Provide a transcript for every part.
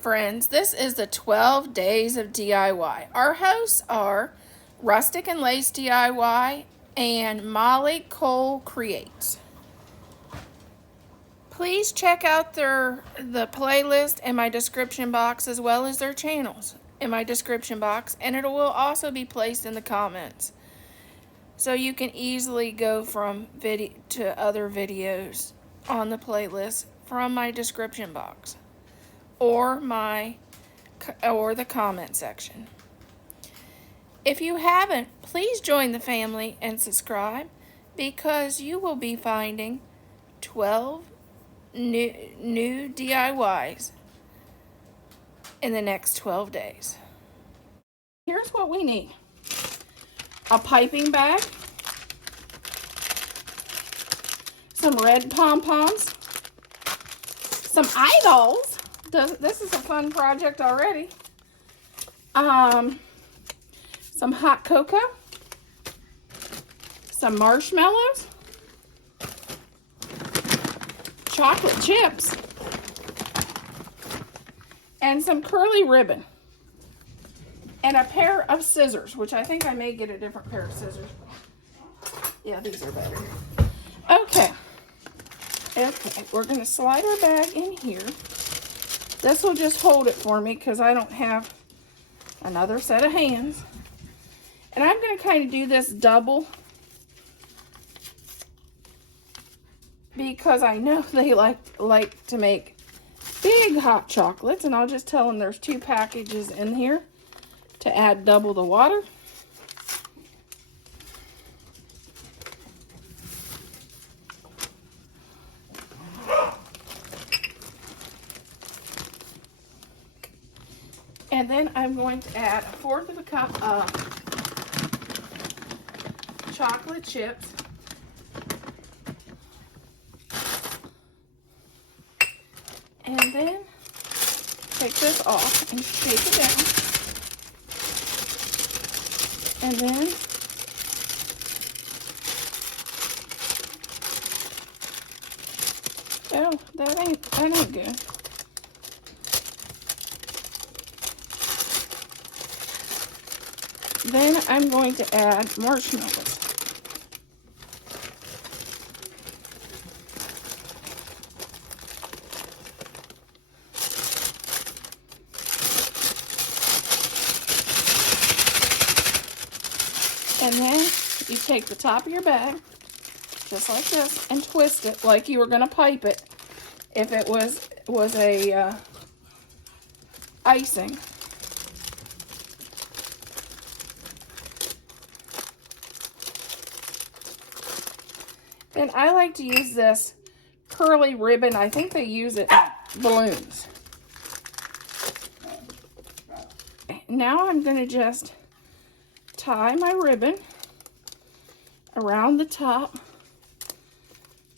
friends, this is the 12 days of DIY. Our hosts are Rustic and Lace DIY and Molly Cole Creates. Please check out the playlist in my description box as well as their channels in my description box, and it will also be placed in the comments. So you can easily go from video to other videos on the playlist from my description box or the comment section. If you haven't, please join the family and subscribe, because you will be finding 12 new DIYs in the next 12 days. Here's what we need: a piping bag, some red pom-poms, some eyeballs. This is a fun project already. Some hot cocoa, some marshmallows, chocolate chips, and some curly ribbon, and a pair of scissors, which I think I may get a different pair of scissors. Yeah, these are better. Okay, we're going to slide our bag in here. This will just hold it for me because I don't have another set of hands. And I'm going to kind of do this double because I know they like to make big hot chocolates, and I'll just tell them there's 2 packages in here to add double the water. And then I'm going to add 1/4 of a cup of chocolate chips. And then take this off and shake it down. And then oh, that ain't good. Then I'm going to add marshmallows. And then you take the top of your bag, just like this, and twist it like you were going to pipe it if it was a icing. And I like to use this curly ribbon. I think they use it in balloons. Now I'm going to just tie my ribbon around the top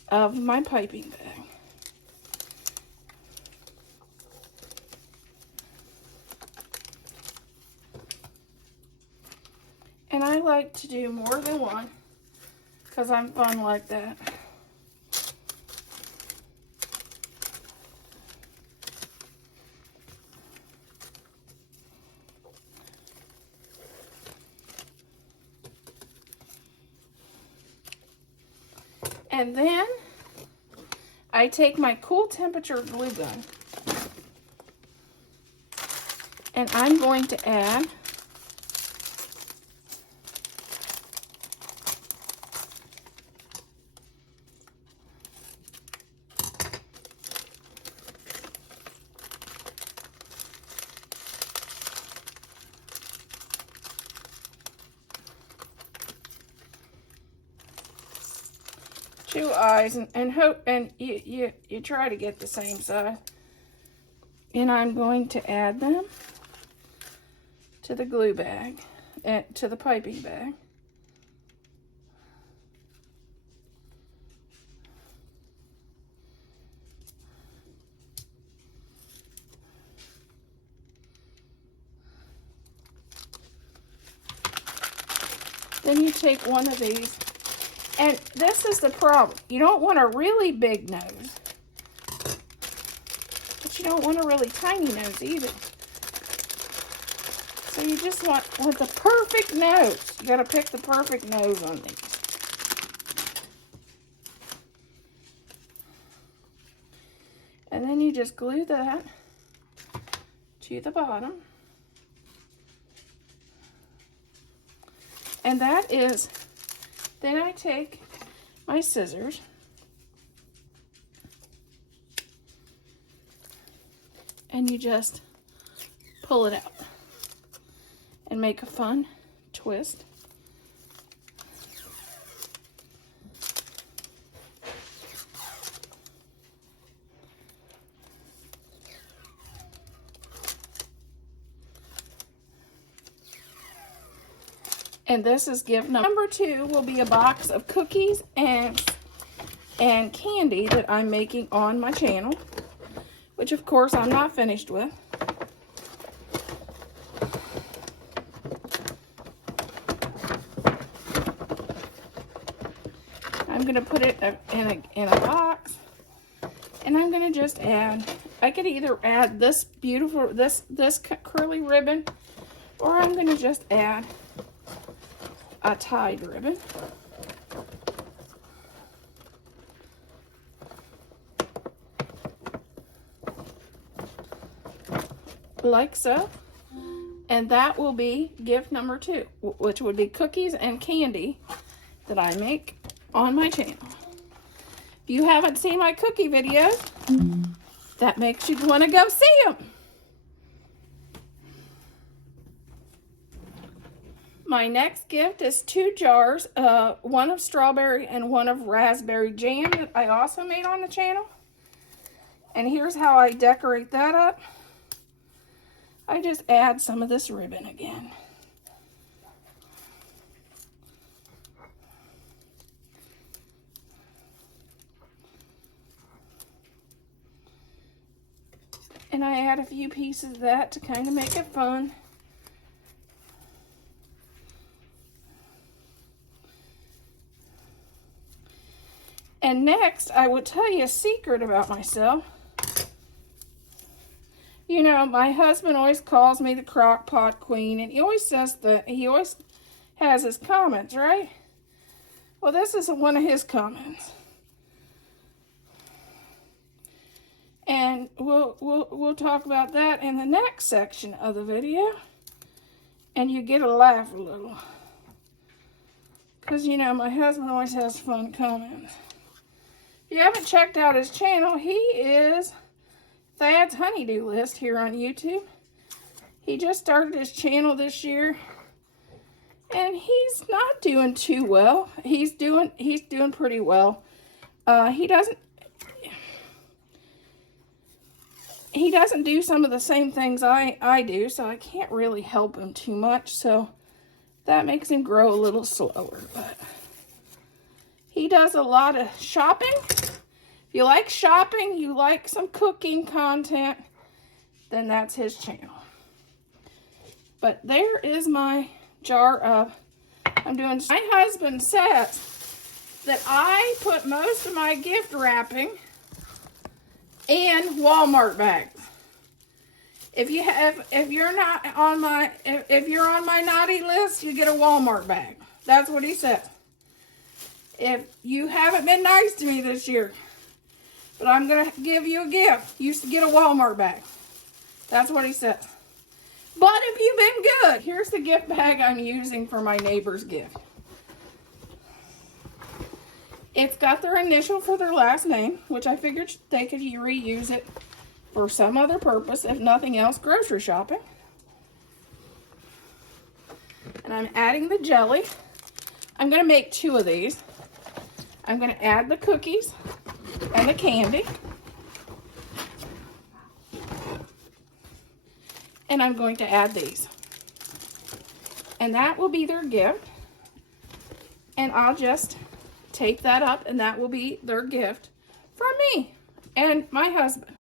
of my piping bag. And I like to do more than one because I'm fun like that. And then I take my cool temperature glue gun and I'm going to add two eyes, and hope, and you try to get the same size. And I'm going to add them to the glue bag, to the piping bag. Then you take one of these, and this is the problem. You don't want a really big nose, but you don't want a really tiny nose either. So you just want the perfect nose. You gotta pick the perfect nose on these. And then you just glue that to the bottom. And that is, then I take my scissors and you just pull it out and make a fun twist. And this is gift number 2. Will be a box of cookies and candy that I'm making on my channel, which of course I'm not finished with. I'm gonna put it in a box, and I'm gonna just add. I could either add this beautiful this curly ribbon, or I'm gonna just add a tied ribbon. Like so. And that will be gift number 2, which would be cookies and candy that I make on my channel. If you haven't seen my cookie videos, that makes you want to go see them. My next gift is 2 jars, one of strawberry and one of raspberry jam that I also made on the channel. And here's how I decorate that up. I just add some of this ribbon again. And I add a few pieces of that to kind of make it fun. And next, I will tell you a secret about myself. You know, my husband always calls me the crock pot queen, and he always says that, he always has his comments, right? Well, this is one of his comments. And we'll talk about that in the next section of the video. And you get to laugh a little. Because, you know, my husband always has fun comments. If you haven't checked out his channel, he is Thad's Honeydew List here on YouTube. He just started his channel this year, and he's not doing too well. He's doing pretty well. He doesn't do some of the same things I do, so I can't really help him too much. So that makes him grow a little slower, but he does a lot of shopping. If you like shopping, you like some cooking content, then that's his channel. But there is my jar of, my husband says that I put most of my gift wrapping in Walmart bags. If you're on my naughty list, you get a Walmart bag. That's what he said. If you haven't been nice to me this year, but I'm going to give you a gift, you should get a Walmart bag. That's what he said. But if you've been good, here's the gift bag I'm using for my neighbor's gift. It's got their initial for their last name, which I figured they could reuse it for some other purpose, if nothing else, grocery shopping. And I'm adding the jelly. I'm going to make 2 of these. I'm going to add the cookies and the candy. And I'm going to add these. And that will be their gift. And I'll just take that up, and that will be their gift from me and my husband.